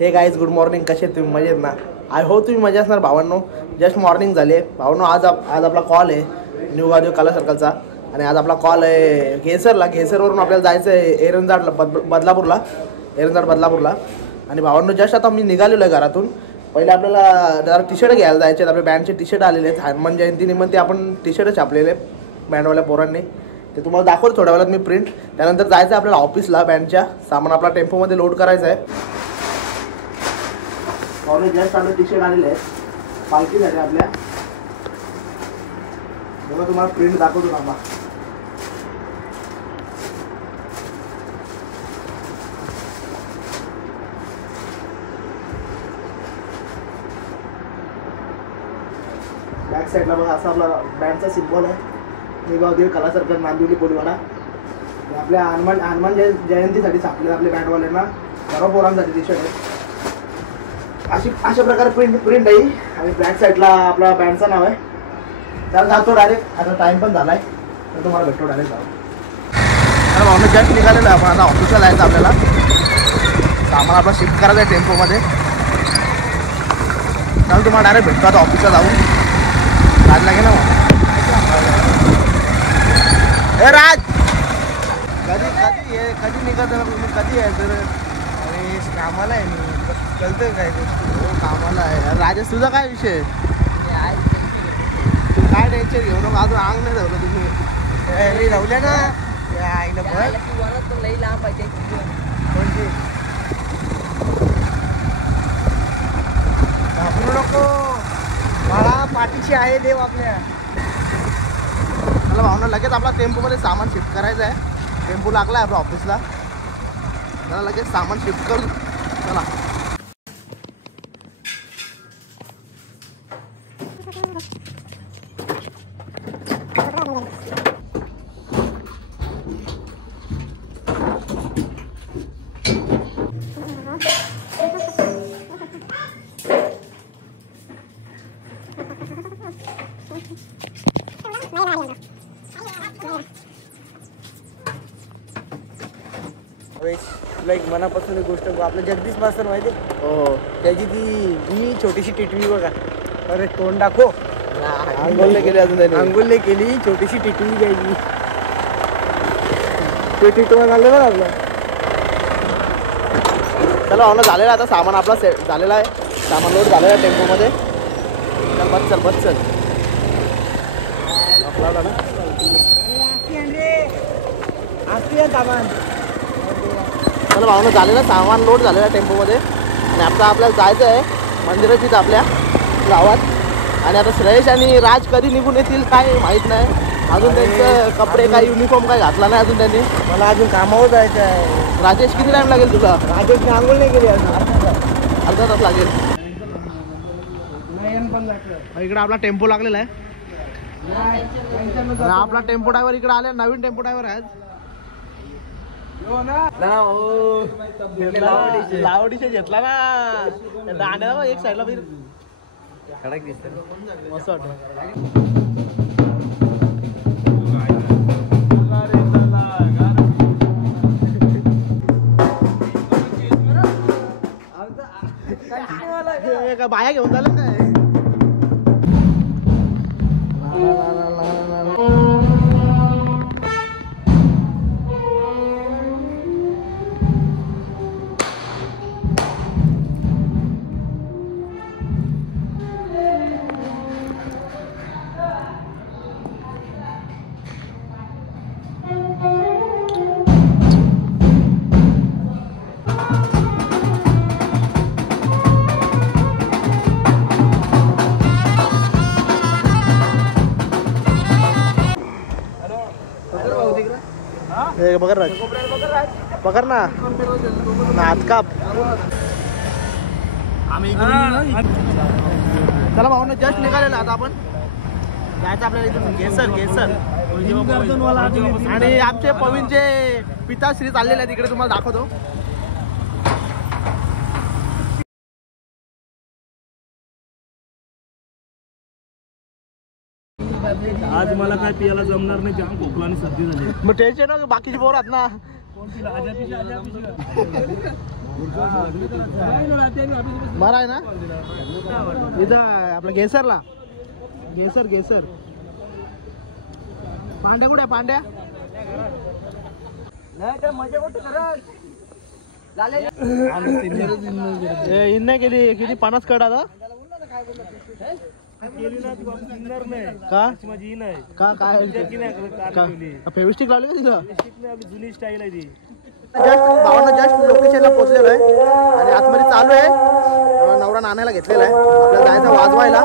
हे guys good morning, कसे तुम्ही मजेत ना? आय होप तुम्ही मजा असणार भावांनो. जस्ट मॉर्निंग झाली भावांनो. आज आपला कॉल आहे न्यू गाजो कला सर्कलचा आणि आज आपला कॉल आहे घेसरला. घेसरवरून आपल्याला जायचं आहे एरंजाडला, बदलापूरला आणि भावांनो जस्ट आता मी निघालेलो आहे घरातून. पहिले आपल्याला जरा टी शर्ट घ्यायला जायचे आहेत. आपले बँडचे टी शर्ट आलेले आहेत हनुमान जयंती निमित्त. आपण टी शर्ट छापलेले बँडवाल्या पोरांनी, ते तुम्हाला दाखवतो थोड्या वेळात मी प्रिंट. त्यानंतर जायचं आहे आपल्याला ऑफिसला. बँडच्या सामान आपला टेम्पोमध्ये लोड करायचं आहे. ऑलरेडी जस्ट आपले टी शर्ट आलेले आहेत पालखीसाठी आपल्या. बघा तुम्हाला प्रिंट दाखवतो थांबा. बॅक साईडला बघा असा आपला बँडचा सिम्बॉल आहे. निगावदेव कला सर्कल नांदिवली कोलीवाडा. आपल्या हनुमान जयंतीसाठी छापले आपल्या बँडवाल्यांना, सर्व पोरांसाठी टी शर्ट आहे. अशा प्रकारे प्रिंट आहे. आणि बॅक साईडला आपला बँडचं नाव आहे. त्याला जातो डायरेक्ट. आता टाइम पण झालाय तर तुम्हाला भेटतो डायरेक्ट जाऊ. तर भावना जस्ट निघालेलो आहे आपण. आता ऑफिसला जायचं आपल्याला. सामान आपला शिफ्ट करायचं आहे टेम्पोमध्ये. त्याला तुम्हाला डायरेक्ट भेटतो आता ऑफिसला जाऊन. राज लागे ना ए राज, कधी निघत तुम्ही? कधी आहे तर? अरे कामाला आहे मी. कळतंय काय कामाला आहे. राजेश तुझा काय विषय? तू काय टेन्शन घेऊ नको. अजून अंग नाही ठेवलं तुम्ही. ठेवल्या ना आईला लई लांब पाहिजे. कोणती घाबरू नको मला, पाठीशी आहे देव आपल्या. मला भावना लगेच आपला टेम्पोमध्ये सामान शिफ्ट करायचं आहे. टेम्पो लागला आहे आपल्या ऑफिसला. त्याला लगेच सामान शिफ्ट करू. चला तुला एक मनापासून एक गोष्ट आपलं जगदीश मास्तर माहिती आहे? हो. त्याची ती ही छोटीशी टिटवी बघा. अरे तोंड दाखव. आंघोळ केली अजून त्याने. आंघोळ नाही केली, छोटीशी टिटवी द्यायची. ते टिटवा झालं बरं आपलं. चला भावना झालेला आता सामान आपला सेट झालेला आहे. सामान लोड झालेला आहे टेम्पोमध्ये. चल बस चल आपला ना सामान. मला भावना झालेला सामान लोड झालेला टेम्पोमध्ये. आणि आता आपल्याला जायचं आहे मंदिरात तिथं आपल्या गावात. आणि आता श्रेयश आणि राज कधी निघून येतील काय माहीत नाही. अजून त्यांचं कपडे काय युनिफॉर्म काय घातला नाही अजून त्यांनी. मला अजून कामावर जायचं आहे. राजेश किती टाइम लागेल तुला? राजेशने आंघोळ नाही केली अजून. अर्धा तास लागेल. इकडे आपला टेम्पो लागलेला आहे. आपला टेम्पो ड्रायव्हर इकडे आले. नवीन टेम्पो ड्रायव्हर आहे. लावडीचे घेतला ना दांड्या एक साईडला फिर कडक दिसत मस्त वाटत. बाया घेऊन झालं काय? पकड ना हात काप. चला भाऊ जस्ट निघालेला आता आपण. जायचं आपल्याला इथून घेसर. आणि आमचे पवीनचे पिताश्री चाललेले आहेत तिकडे, तुम्हाला दाखवतो. आज मला काय पियाला जमणार नाही, जाम खोकला आणि सर्दी झाली. मग टेन्शन ना, बाकीचे पोर आहेत ना बरं आहे ना इथं आपलं गेसरला गेसर पांड्या कुठे पांड्या नाही केली किती 50 कड आता का काय फेविस्टिक लावली का तिथं जुनी स्टाईल आहे ती. भावांना जस्ट लोकेशनला पोहोचलेलो आहे आणि आतमध्ये चालू आहे नवरा नाण्याला घेतलेला आहे आपल्याला जायचं वाजवायला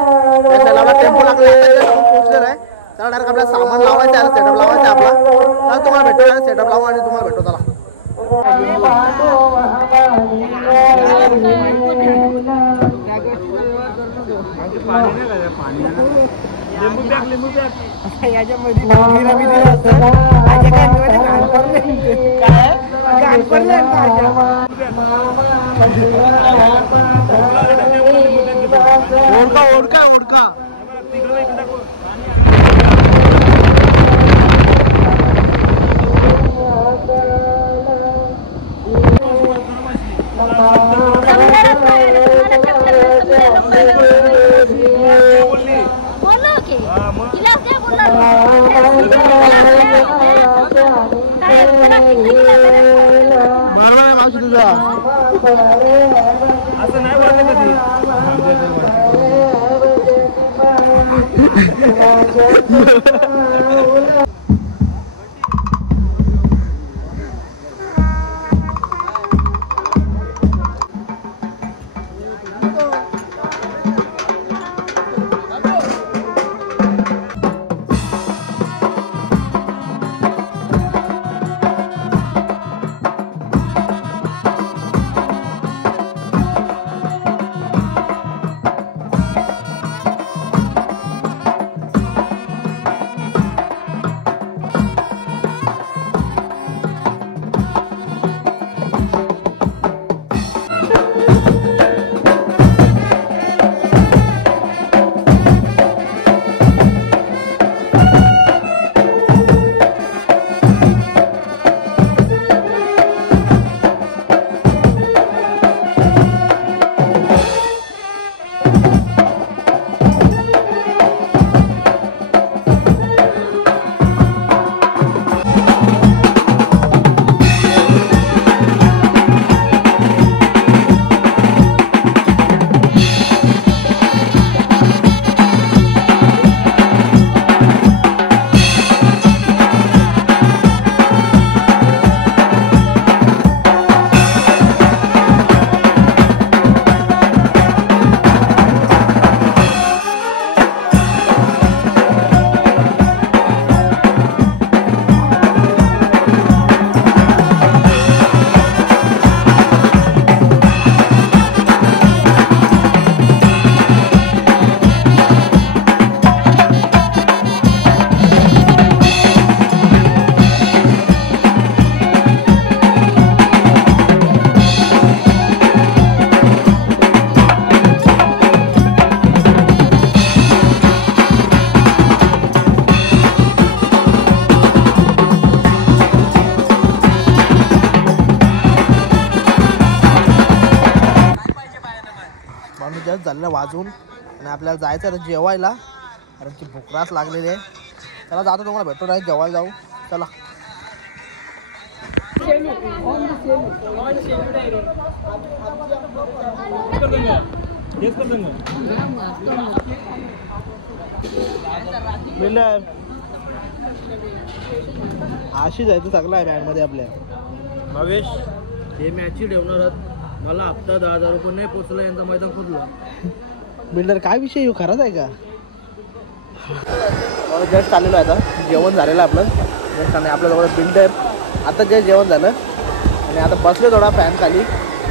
त्याला टेम्पो लागला पोहोचलेला आहे त्याला डायरेक्ट आपल्याला सामान लावायचं आहे सेटअप लावायचं आहे आपला तर तुम्हाला भेटतो सेटअप लावा आणि तुम्हाला भेटतो त्याला लिंबू पॅक याच्यामध्ये ओढका असं नाही वाटलं कधी जस्ट झालेलं वाजून आणि आपल्याला जायचं आहे जेवायला कारण की भूकरास लागलेली आहे चला जातो तुम्हाला भेटतो नाही जेवायला जाऊ चला आशी जायचं चांगलं आहे बँडमध्ये आपल्या भावेश हे मॅचची ठेवणार आहात मला हप्ता 10,000 रुपये नाही पोचला यांचा मैदान खुदलं बिल्डर काय विषय येऊ खरंच आहे का मला जस्ट आलेलो आहे आता जेवण झालेलं आहे आपलं जस्ट आणि आपल्याजवळ बिल्डर आता जे जेवण झालं आणि आता बसलो थोडा फॅन खाली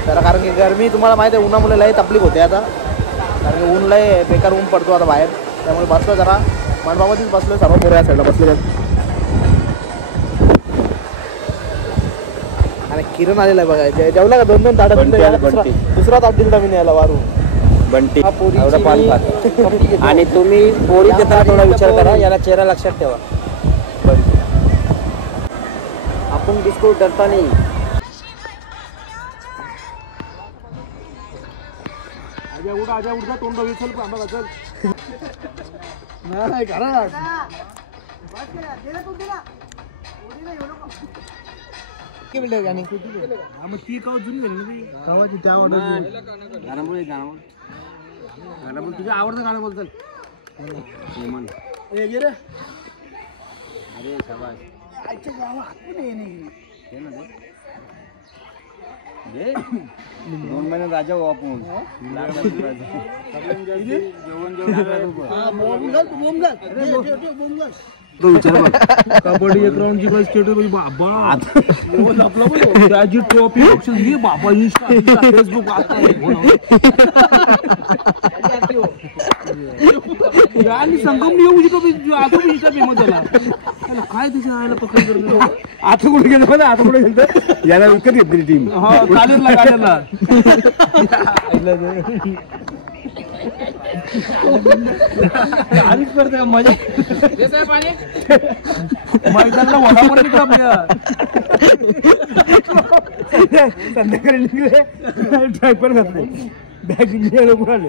तर कारण की गरमी तुम्हाला माहिती आहे उन्हामुळे लई तकलीफ होते आता कारण की ऊन लय बेकार ऊन पडतो आता बाहेर त्यामुळे बसलो जरा मंडपामध्येच बसलो सर्व पोरं या साईडला बसले आणि किरण आलेला आहे बघा जेवला का 2-2 ताटात दुसरा ताट दिला मी न्यायला वारू बंटी एवढा पान खात आणि तुम्ही पोळी देताना थोडा विचार करा याला चेहरा लक्षात ठेवा आपण डिस्को डरता नाही. उडा तोंड विचल चल नाही करा ती काव जुनी झाली गावाची त्या गाणं तुझ्या आवडतं गाणं बोलतं अरे शाबास दोन महिने राजा हो आपण कबड्डी एक राऊंड जिंकला स्टेट बाबा त्याची ट्रॉफी घे बाबा इंस्टा फेसबुक संगम येऊ आता इंस्टा फेमस झाला काय तिच्या आयला पकड करतो आता कुठे गेलं बघा आता कुठे गेलं याला विकत घेतली टीम काढला आधीच करते मजा मैदानाला वडा पण निघला संध्याकाळी निघले ड्रायपर घातले बॅग इंजिनियर आले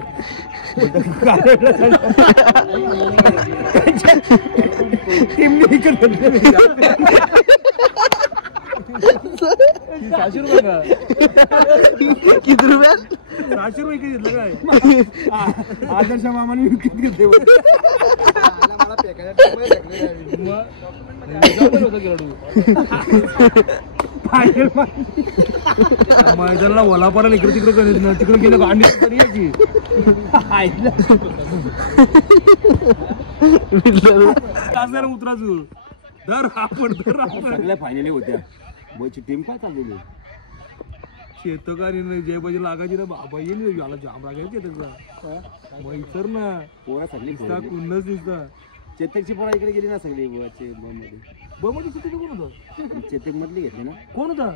टीमने विकत घेतले 600 रुपये का किती रुपयात 600 रुपये घेतलं काय आदर्श मामाने विकत घेतले मैदानाला वला पडायला इकडे तिकडे करीत ना तिकडे गेलं गांडी तरी की उतरायचो दर आपण सगळ्या फायनली होत्या बची टीम काय चाललेली शेतकरी जे पाहिजे लागायची ना बाबा येईल याला जाम लागायचे त्याचा मैसर ना पोरा सगळी कुंडच दिसता चेतकची पोरा इकडे गेली ना सगळी मध्ये चेतक कोण होतं चेतक मधली घेतली ना कोण होता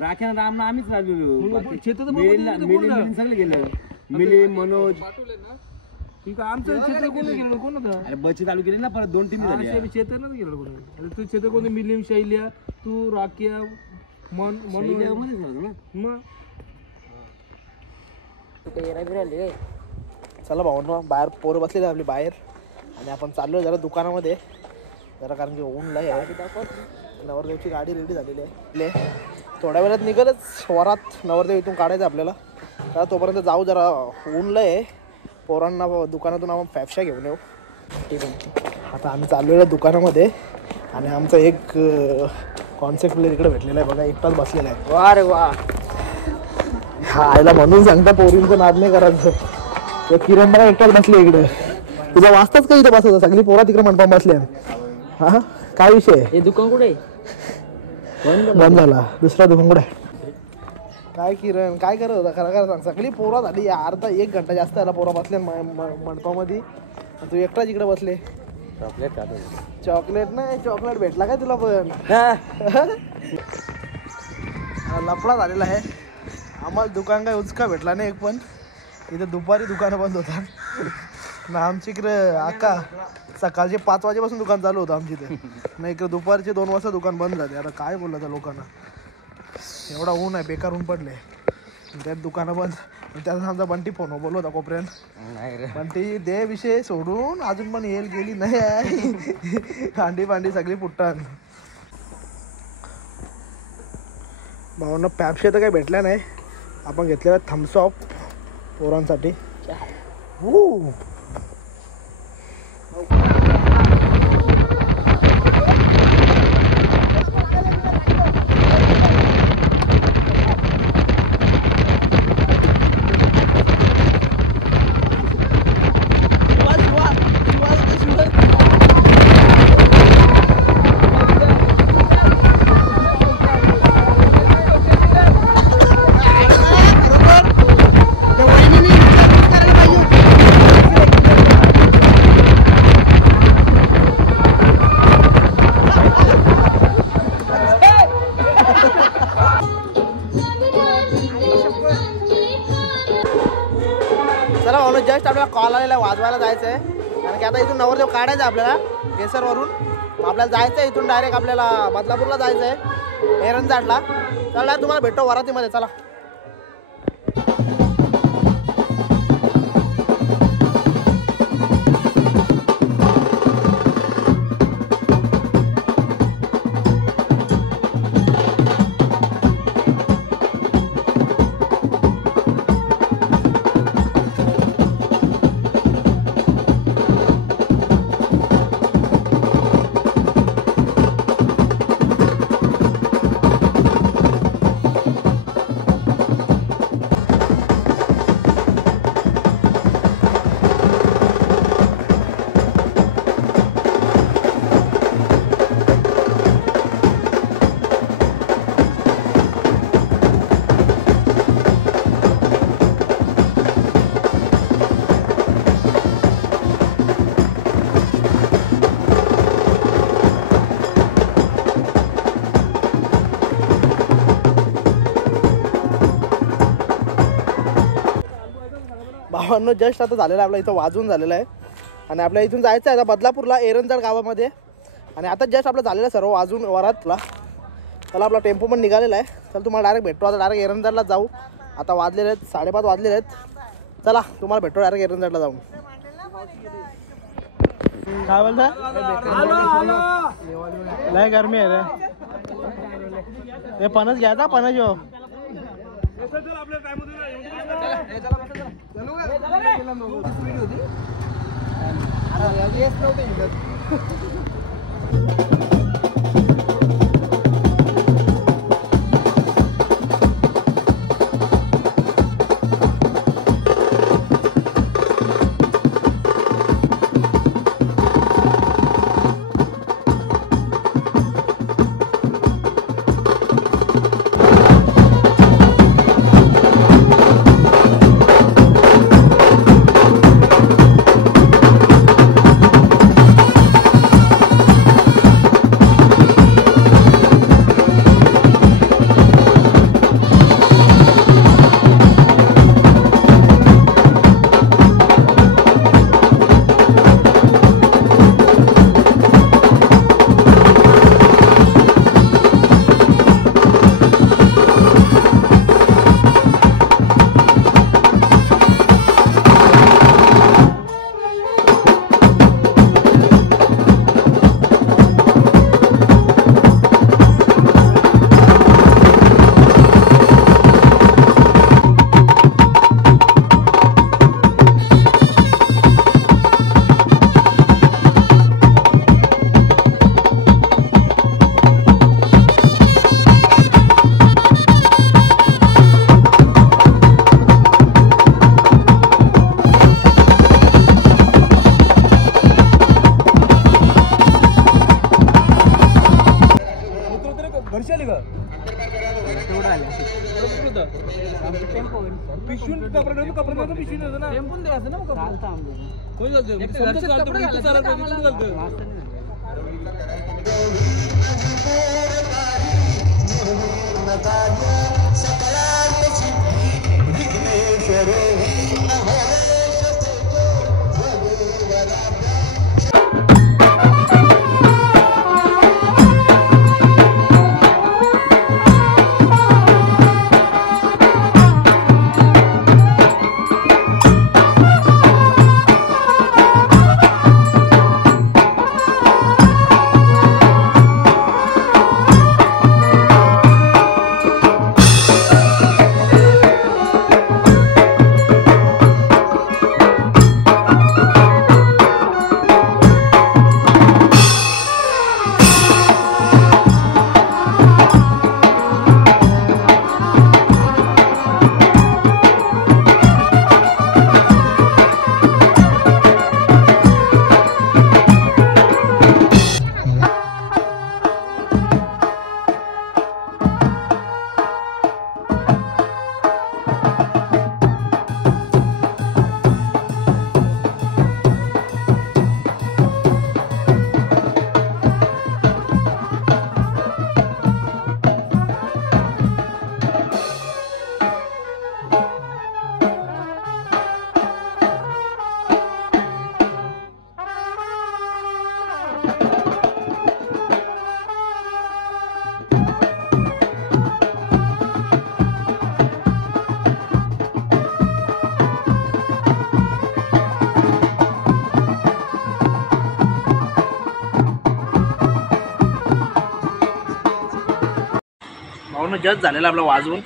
राख्या राम ना आम्हीच लागलेलो चेतक सगळे गेलं मिली मनोज ठीक आहे आमचं क्षेत्र कोण गेलं कोण होता अरे बची चालू केली ना परत 2 टीम झाली क्षेत्र गेलो कोण तू क्षेत्र कोण मिलियम शैल्या तू राख्या चला भाऊ बाहेर पोरं बसलेली आपली बाहेर आणि आपण चाललो जरा दुकानामध्ये जरा कारण की ऊन लय आहे नवरदेवची गाडी रेडी झालेली आहे थोड्या वेळात निघालच वरात नवरदेव इथून काढायचं आपल्याला तर तोपर्यंत जाऊ जरा ऊन लय आहे पोरांना दुकानातून आपण फॅफशा घेऊन येऊ ठीक आहे आता आम्ही चाललेलो दुकानामध्ये आणि आमचा एक कॉन्सेप्ट प्लेअर इकडे भेटलेला आहे बघा एकटाच बसलेला आहे वा रे वा हा आयला म्हणून सांगता पोरींचं नाद नाही करायचं किरण बघा एकटाच बसले इकडे तुझा वाचताच का इथे बसायचं सगळी पोरा तिकडे मंडपात बसल्या हा काय विषय हे दुकान कुठे बंद झाला दुसरा दुकान कुठे काय किरण काय करत होता खरं खरं सांग सगळी पोरा झाली अर्धा 1 घंटा जास्त झाला पोरा बसल्या मंडपामध्ये तू एकटाच इकडे बसले चॉकलेट नाही चॉकलेट भेटला काय तुला पण लफडा झालेला आहे आम्हाला दुकान काय उचका भेटला नाही एक पण इथे दुपारी दुकानं बंद होतात ना आमची इकडे आका सकाळचे 5 वाजेपासून दुकान चालू होतं आमची इथे नाही इकडे दुपारचे 2 वाजता दुकान बंद झाले आता काय बोललं त्या लोकांना एवढा ऊन आहे बेकार ऊन पडले त्यात दुकानं बंद त्यात आमचा बंटी फोन बोललो होता कोपऱ्यात बंटी दे विषय सोडून अजून पण येईल गेली नाही आहे भांडी भांडी सगळी फुटतात भावांना पॅपशे तर काही भेटल्या नाही आपण घेतलेला थम्सअप पोरांसाठी चला म्हणून जस्ट आपल्याला कॉल आलेला वाजवायला जायचं आहे कारण की आता इथून नवरदेव काढायचं आहे आपल्याला केसरवरून आपल्याला जायचं आहे इथून डायरेक्ट आपल्याला बदलापूरला जायचं आहे एरंजाडला. चला तुम्हाला भेटतो वरातीमध्ये. चला भावांनो जस्ट आता झालेलं आहे आपलं इथं वाजून झालेलं आहे आणि आपल्या इथून जायचं आहे आता बदलापूरला एरंजाड गावामध्ये. आणि आता जस्ट आपलं झालेलं आहे सर्व वाजून वरातला. चला आपला टेम्पो पण निघालेला आहे. चल तुम्हाला डायरेक्ट भेटतो आता. डायरेक्ट एरंजाडला जाऊ. आता वाजलेले आहेत 5:30 वाजलेले आहेत. चला तुम्हाला भेटतो डायरेक्ट एरंजाडला जाऊन. काय बोलता लय गरमी आहे रे. हे पणस घ्यायचा पणस यो भावानं जस्ट झालेला आपला वाजवून.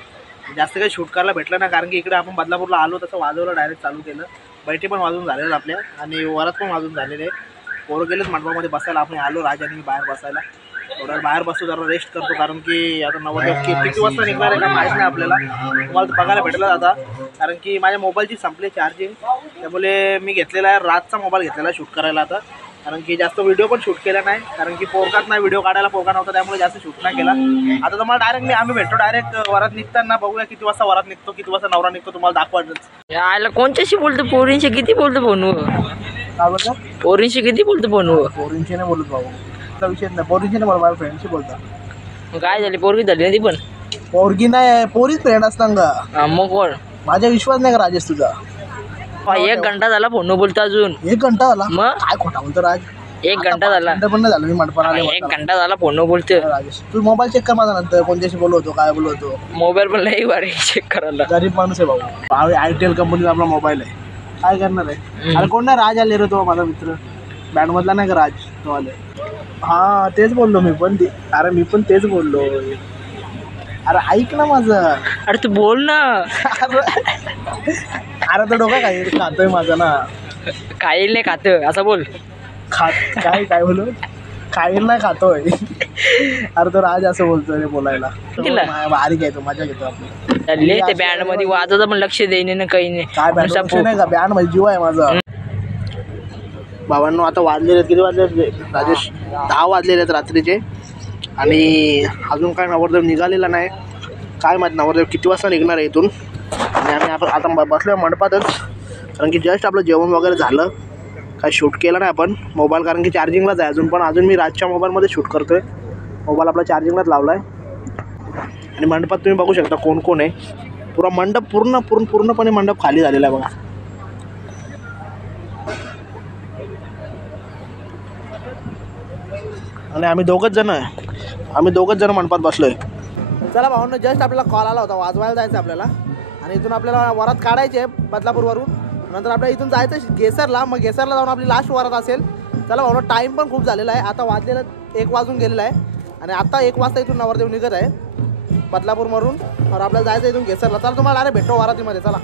जास्त काही शूट करायला भेटलं नाही कारण की इकडे आपण बदलापूरला आलो तसं वाजवलं डायरेक्ट चालू केलं. बैठे पण वाजून झालेलं आपल्या आणि वरात पण वाजून झालेले आहे. पोरं गेलेच मंडपामध्ये बसायला. आपण आलो राज आणि मी बाहेर बसायला. थोडा बाहेर बसतो जरा रेस्ट करतो कारण की आता किती वाजता निघणार आहे का माहीत नाही आपल्याला. तुम्हाला बघायला भेटलं आता कारण की माझ्या मोबाईलची संपली चार्जिंग. त्यामुळे मी घेतलेला आहे रातचा मोबाईल घेतलेला शूट करायला आता. कारण की जास्त व्हिडिओ पण शूट केला नाही कारण की पोरकात नाही व्हिडिओ काढायला पोरका नव्हता त्यामुळे जास्त शूट नाही केला. आता तुम्हाला डायरेक्ट आम्ही भेटतो डायरेक्ट वरात निघताना. बघूया किती वाजता वरात निघतो किती वाजता नवरा निघतो तुम्हाला दाखवायचं. यायला कोणच्याशी बोलतो पोरींशी किती बोलतो फोनवर. काय बोलता पोरींशी किती बोलतो फोनवर. पोरींशी नाही बोलत भाऊ. विषय नाही पोरींशी नाही बोलत. माझ्या फ्रेंडशी बोलता. काय झाली पोरगी झाली ना ती पण. पोरगी नाही पोरीच फ्रेंड असतात का. मग कोण. माझा विश्वास नाही का राजेश तुझा. 1 घंटा झाला फोन बोलतो अजून. 1 घंटा झाला. मग काय खोटा बोलतो राज. 1 घंटा झाला. पण नाही झालं मी मंडपाला. 1 घंटा झाला फोन बोलतो. राजेश तू मोबाईल चेक कर माझा नंतर कोणत्याशी बोलत होतो काय बोलत होतो. मोबाईल पण लई भारी चेक करायला. गरीब माणूस आहे भाऊ. ITL कंपनीचा आपला मोबाईल आहे. काय करणार आहे. अरे कोण नाही राज आले रे तो माझा मित्र बँडमधला नाही का राज तो आले. हा तेच बोललो मी पण. अरे मी पण तेच बोललो. अरे ऐक ना माझं. अरे तू बोल ना. अरे तो डोका काय खातोय माझा ना. खाईल नाही खात असं बोल. काय बोलू खाईल नाही खातोय. अरे तो राज असं बोलतोय रे बोलायला. बारीक आहे तो मजा घेतो आपली. चालले ते बँड मध्ये वाजवता पण लक्ष देईन ना काही नाही. काय बँड नाही का बँड मध्ये जीव आहे माझा. भावांनो आता वाजलेले किती वाजले राजेश 10 वाजलेले आहेत रात्रीचे आणि अजून काय नवरदेव निघालेला नाही. काय माहीत नवरदेव किती वाजता निघणार आहे इथून. आणि आम्ही आता बसलो मंडपातच कारण की जस्ट आपलं जेवण वगैरे झालं. काय शूट केलं नाही आपण मोबाईल कारण की चार्जिंगलाच आहे पण मी राजच्या मोबाईलमध्ये शूट करतो आहे. मोबाईल आपला चार्जिंगलाच लावला आहे. आणि मंडपात तुम्ही बघू शकता कोण कोण आहे. पुरा मंडप पूर्णपणे मंडप खाली झालेला आहे बघा. आणि आम्ही दोघंच जण मंडपात बसलोय. चला भाऊंना जस्ट आपल्याला कॉल आला होता वाजवायला जायचं आपल्याला आणि इथून आपल्याला वरात काढायची आहे बदलापूरवरून. नंतर आपल्याला इथून जायचं गेसरला. मग गेसरला जाऊन आपली लास्ट वरात असेल. चला भाऊंना टाईम पण खूप झालेला आहे. आता वाजलेलं 1 वाजून गेलेला आहे आणि आता 1 वाजता इथून नवरदेव निघत आहे बदलापूरवरून. और आपल्याला जायचं इथून गेसरला. चला तुम्हाला अरे भेटतो वरातीमध्ये. चला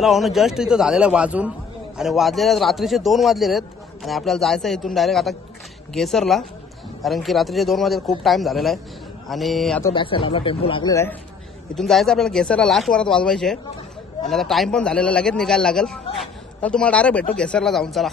चला भावनो जस्ट इथं झालेलं आहे वाजून आणि वाजलेल्या रात्रीचे 2 वाजलेले आहेत आणि आपल्याला जायचं आहे इथून डायरेक्ट आता गेसरला, कारण की रात्रीचे 2 वाजले, खूप टाईम झालेला आहे आणि आता बॅक साईडला आपला टेम्पो लागलेला आहे. इथून जायचं आपल्याला गेसरला, लास्ट वरात वाजवायचे आणि आता टाईम पण झालेला, लगेच निघायला लागेल. तर तुम्हाला डायरेक्ट भेटतो गेसरला जाऊन. चला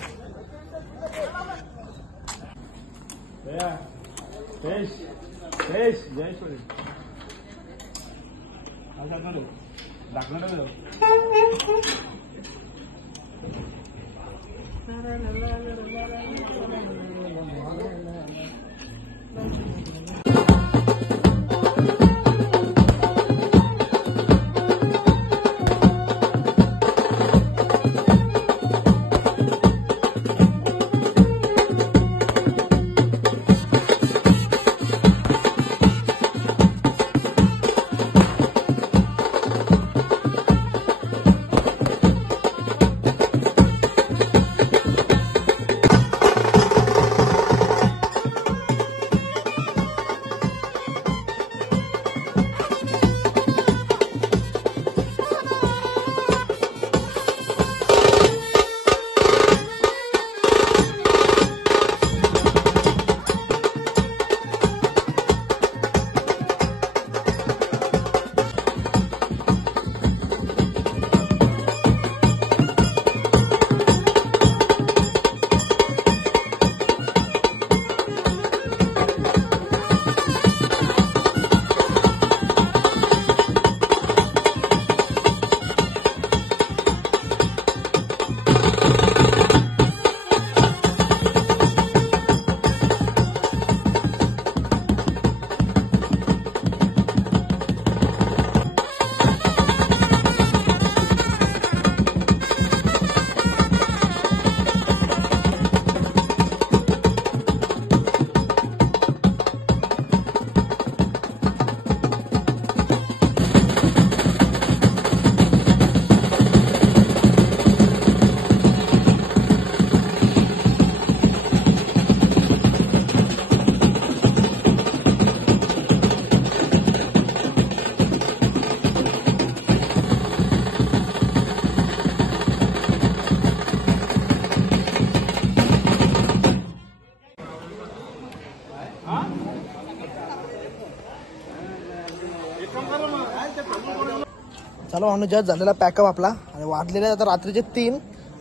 चला भावनो जस्ट झालेला पॅकअप आपला आणि वाजलेले आता रात्रीचे 3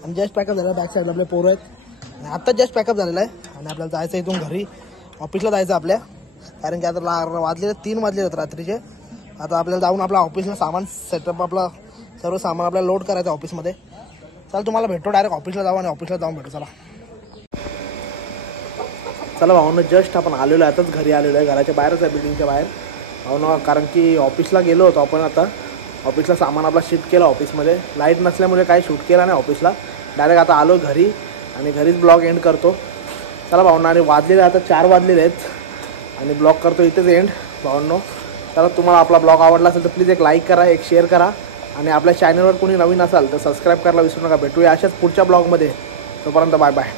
आणि जस्ट पॅकअप झालेला. बॅक साईडला आपले पोरं आहेत आणि आता जस्ट पॅकअप झालेला आहे आणि आपल्याला जायचं इथून घरी, ऑफिसला जायचं आपल्या, कारण की आता वाजलेले 3 वाजले आहेत रात्रीचे. आता आपल्याला जाऊन आपला ऑफिसला सामान सेटअप, आपला सर्व सामान आपल्याला लोड करायचं ऑफिसमध्ये. चला तुम्हाला भेटतो डायरेक्ट ऑफिसला जाऊ आणि ऑफिसला जाऊन भेटू. चला भावनो जस्ट आपण आलेलो आहे, आताच घरी आलेलो आहे, घराच्या बाहेरच आहे, बिल्डिंगच्या बाहेर भावनो, कारण की ऑफिसला गेलो होतो आपण. आता ऑफिसला सामान आपला शिफ्ट केला ऑफिसमध्ये, लाईट नसल्यामुळे काही शूट केला नाही ऑफिसला, डायरेक्ट आता आलो घरी आणि घरीच ब्लॉग एंड करतो. चला भावना, आणि वाजलेले आता 4 वाजलेले आहेत आणि ब्लॉग करतो इथेच एंड भावनो. तर तुम्हाला आपला ब्लॉग आवडला असेल तर प्लीज एक लाईक करा, एक शेअर करा आणि आपल्या चॅनलवर कोणी नवीन असाल तर सबस्क्राईब करायला विसरू नका. भेटूया अशाच पुढच्या ब्लॉगमध्ये, तोपर्यंत बाय बाय.